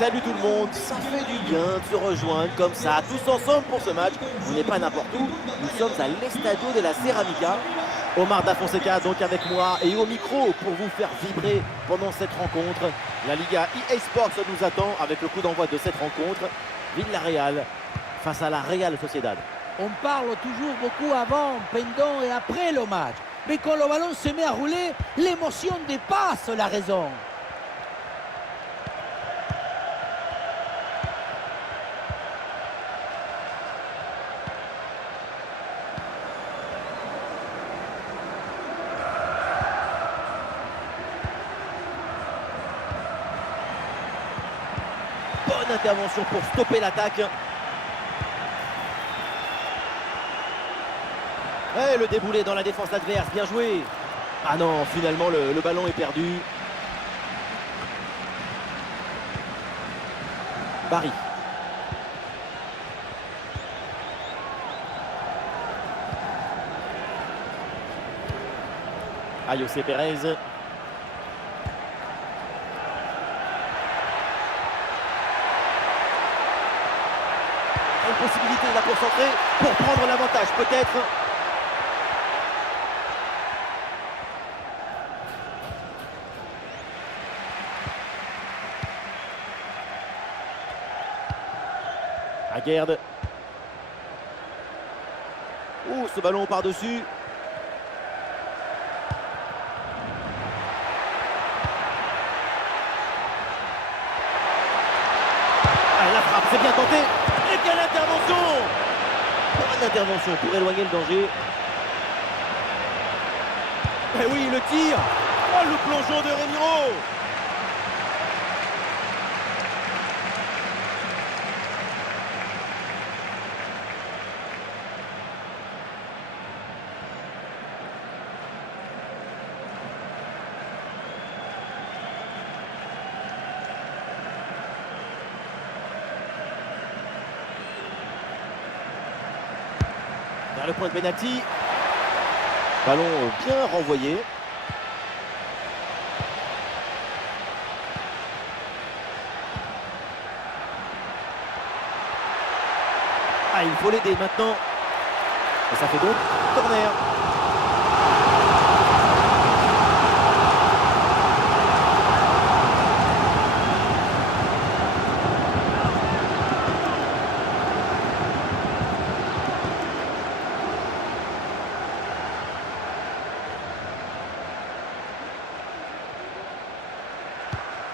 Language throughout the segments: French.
Salut tout le monde, ça fait du bien de se rejoindre comme ça, tous ensemble pour ce match. On n'est pas n'importe où, nous sommes à l'Estadio de la Ceramica. Omar Da Fonseca donc avec moi et au micro pour vous faire vibrer pendant cette rencontre. La Liga EA Sports nous attend avec le coup d'envoi de cette rencontre. Villarreal face à la Real Sociedad. On parle toujours beaucoup avant, pendant et après le match. Mais quand le ballon se met à rouler, l'émotion dépasse la raison. Bonne intervention pour stopper l'attaque. Et le déboulé dans la défense adverse, bien joué. Ah non, finalement le ballon est perdu. Barry. José Pérez. Une possibilité de la concentrer pour prendre l'avantage peut-être. Aguerd. Ouh, ce ballon par-dessus. Ah, la frappe, c'est bien tenté. Et quelle intervention! Bonne intervention pour éloigner le danger. Et oui, le tir. Oh, le plongeon de Remiro. Vers le point de pénalty. Ballon bien renvoyé. Ah, il faut l'aider maintenant. Et ça fait donc corner.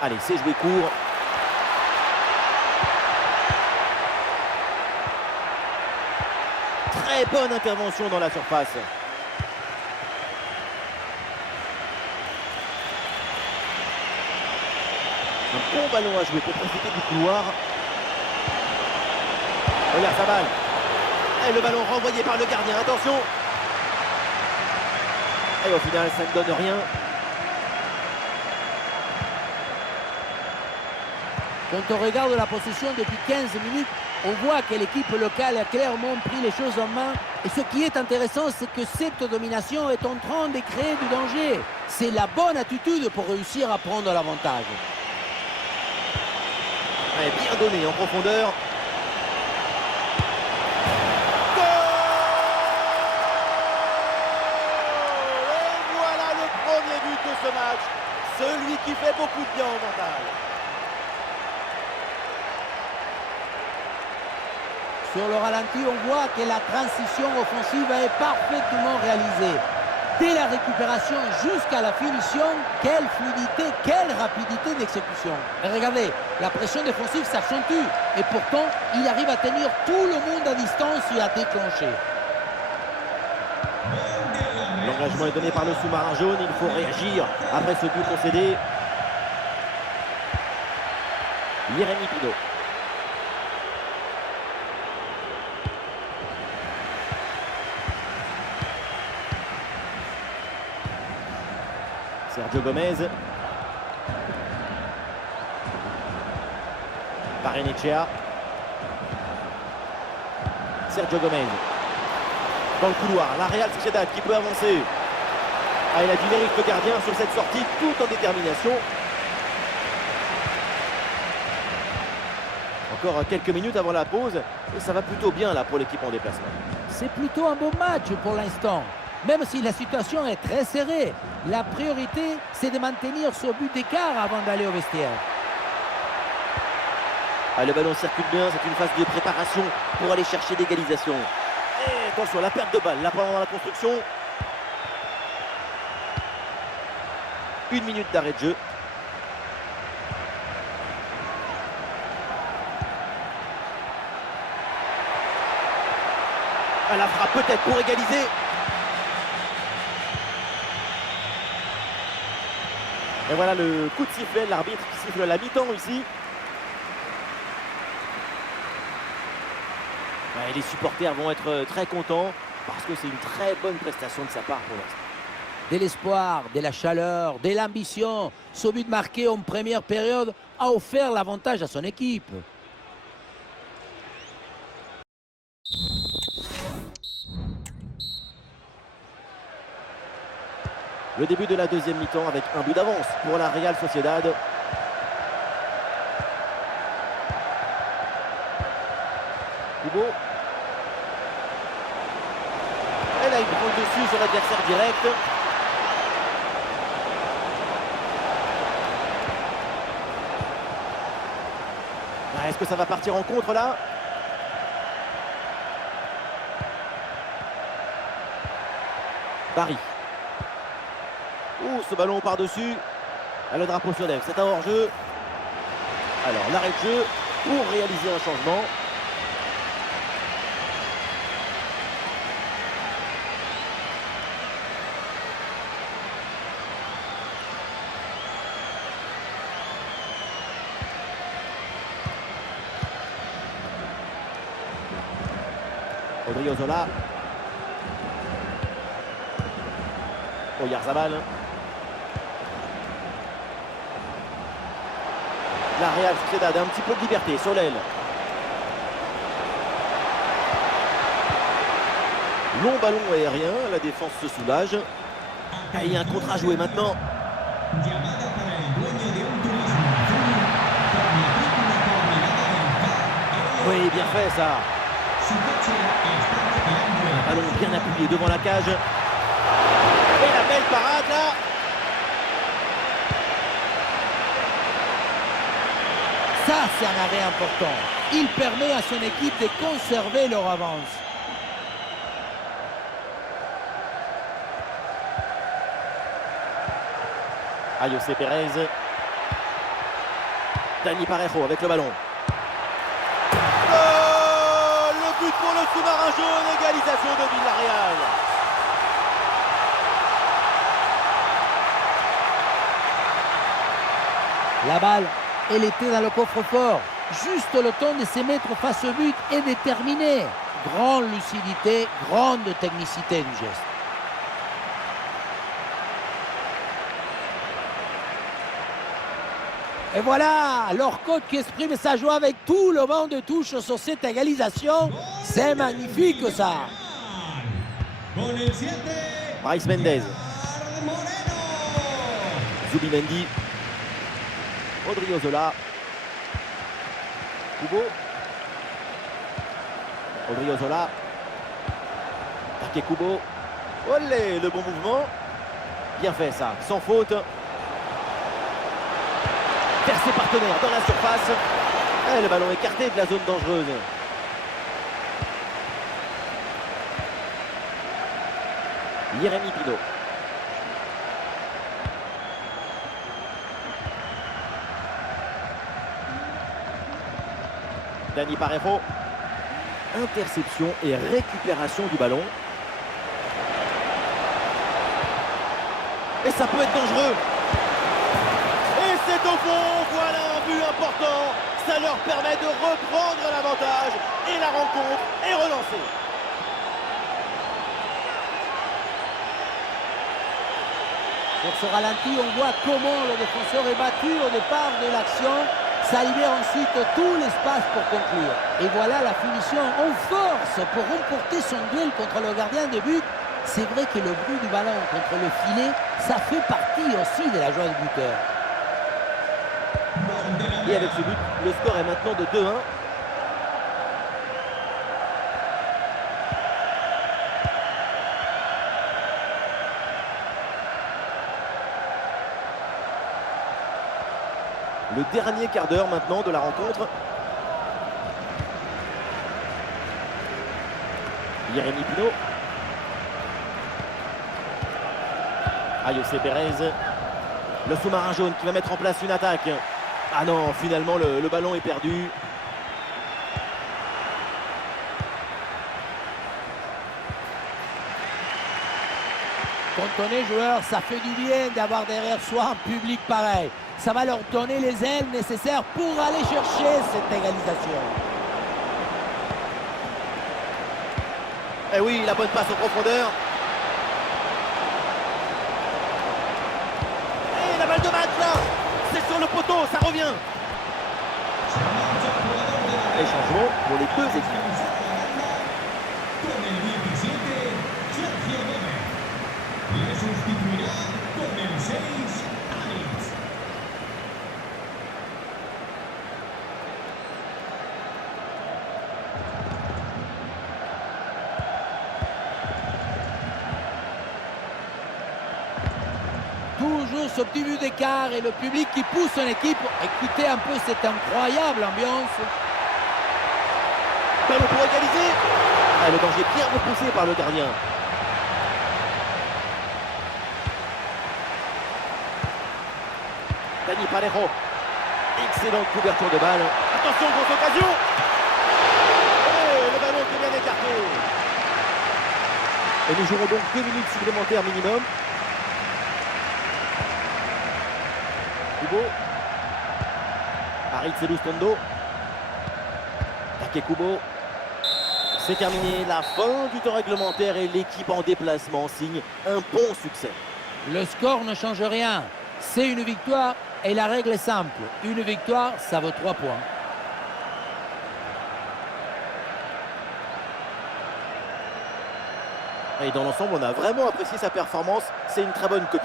Allez, c'est joué court. Très bonne intervention dans la surface. Un bon ballon à jouer pour profiter du couloir. Regarde sa balle. Et le ballon renvoyé par le gardien. Attention. Et au final, ça ne donne rien. Quand on regarde la possession depuis 15 minutes, on voit que l'équipe locale a clairement pris les choses en main. Et ce qui est intéressant, c'est que cette domination est en train de créer du danger. C'est la bonne attitude pour réussir à prendre l'avantage. Bien donné en profondeur. Goal! Et voilà le premier but de ce match. Celui qui fait beaucoup de bien au mental. Sur le ralenti, on voit que la transition offensive est parfaitement réalisée. Dès la récupération jusqu'à la finition, quelle fluidité, quelle rapidité d'exécution. Et regardez, la pression défensive s'accentue. Et pourtant, il arrive à tenir tout le monde à distance et à déclencher. L'engagement est donné par le sous-marin jaune. Il faut réagir après ce but concédé. Jérémy Pino. Sergio Gomez. Barrenechea. Sergio Gomez. Dans le couloir, la Real Sociedad qui peut avancer. Ah, il a du mérite le gardien sur cette sortie, tout en détermination. Encore quelques minutes avant la pause et ça va plutôt bien là pour l'équipe en déplacement. C'est plutôt un bon match pour l'instant. Même si la situation est très serrée, la priorité, c'est de maintenir ce but d'écart avant d'aller au vestiaire. Ah, le ballon circule bien, c'est une phase de préparation pour aller chercher l'égalisation. Et attention, la perte de balle, là pendant la construction. 1 minute d'arrêt de jeu. Elle la frappe peut-être pour égaliser. Et voilà le coup de sifflet, l'arbitre qui siffle la mi-temps ici. Ouais, les supporters vont être très contents parce que c'est une très bonne prestation de sa part pour l'instant. De l'espoir, de la chaleur, de l'ambition. Ce but marqué en première période a offert l'avantage à son équipe. Le début de la deuxième mi-temps avec un but d'avance pour la Real Sociedad. Kubo. Et là, il prend le dessus sur l'adversaire direct. Ah, est-ce que ça va partir en contre là? Barry. Ouh, ce ballon par-dessus. Le drapeau se lève, c'est un hors-jeu. Alors, l'arrêt de jeu pour réaliser un changement. Odriozola. Oyarzabal. La Real Sociedad a un petit peu de liberté sur l'aile. Long ballon aérien, la défense se soulage. Et il y a un contre à jouer maintenant. Oui, bien fait ça. Un ballon bien appuyé devant la cage. Et la belle parade là. Ça, c'est un arrêt important. Il permet à son équipe de conserver leur avance. Ayoce Pérez. Dani Parejo avec le ballon. Oh, le but pour le sous-marin jaune, égalisation de Villarreal. La balle, elle était dans le coffre-fort. Juste le temps de se mettre face au but et de terminer. Grande lucidité, grande technicité du geste. Et voilà, leur coach qui exprime sa joie avec tout le monde de touche sur cette égalisation. C'est magnifique ça. Bryce Mendez. Zubimendi. Odriozola. Kubo. Odriozola. Take Kubo. Olé, le bon mouvement. Bien fait ça, sans faute. Vers ses partenaires dans la surface. Et le ballon écarté de la zone dangereuse. Jérémy Pino. Dani Parejo. Interception et récupération du ballon. Et ça peut être dangereux. Et c'est au fond. Voilà un but important. Ça leur permet de reprendre l'avantage. Et la rencontre est relancée. Sur ce ralenti, on voit comment le défenseur est battu au départ de l'action. Ça libère ensuite tout l'espace pour conclure. Et voilà la finition en force pour remporter son duel contre le gardien de but. C'est vrai que le bruit du ballon contre le filet, ça fait partie aussi de la joie du buteur. Et avec ce but, le score est maintenant de 2-1. Le dernier quart d'heure maintenant de la rencontre. Jérémy Pino. José Pérez. Le sous-marin jaune qui va mettre en place une attaque. Ah non, finalement le ballon est perdu. Quand on est joueur, ça fait du bien d'avoir derrière soi un public pareil. Ça va leur donner les ailes nécessaires pour aller chercher cette égalisation. Et oui, la bonne passe en profondeur. Et la balle de match là, c'est sur le poteau, ça revient. Les changements pour les deux équipes. Toujours ce petit but d'écart et le public qui pousse son équipe. Écoutez un peu cette incroyable ambiance. Ballon pour égaliser. Ah, le danger bien repoussé par le gardien. Dani Parejo. Excellente couverture de balle. Attention, grosse occasion. Oh, le ballon qui est bien écarté. Et nous jouerons donc 2 minutes supplémentaires minimum. Kubo. Aritz Elustondo. Takekubo. C'est terminé, la fin du temps réglementaire et l'équipe en déplacement signe un bon succès. Le score ne change rien. C'est une victoire et la règle est simple. Une victoire, ça vaut 3 points. Et dans l'ensemble, on a vraiment apprécié sa performance. C'est une très bonne copie.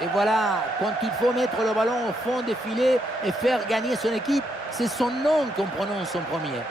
Et voilà, quand il faut mettre le ballon au fond des filets et faire gagner son équipe, c'est son nom qu'on prononce en premier.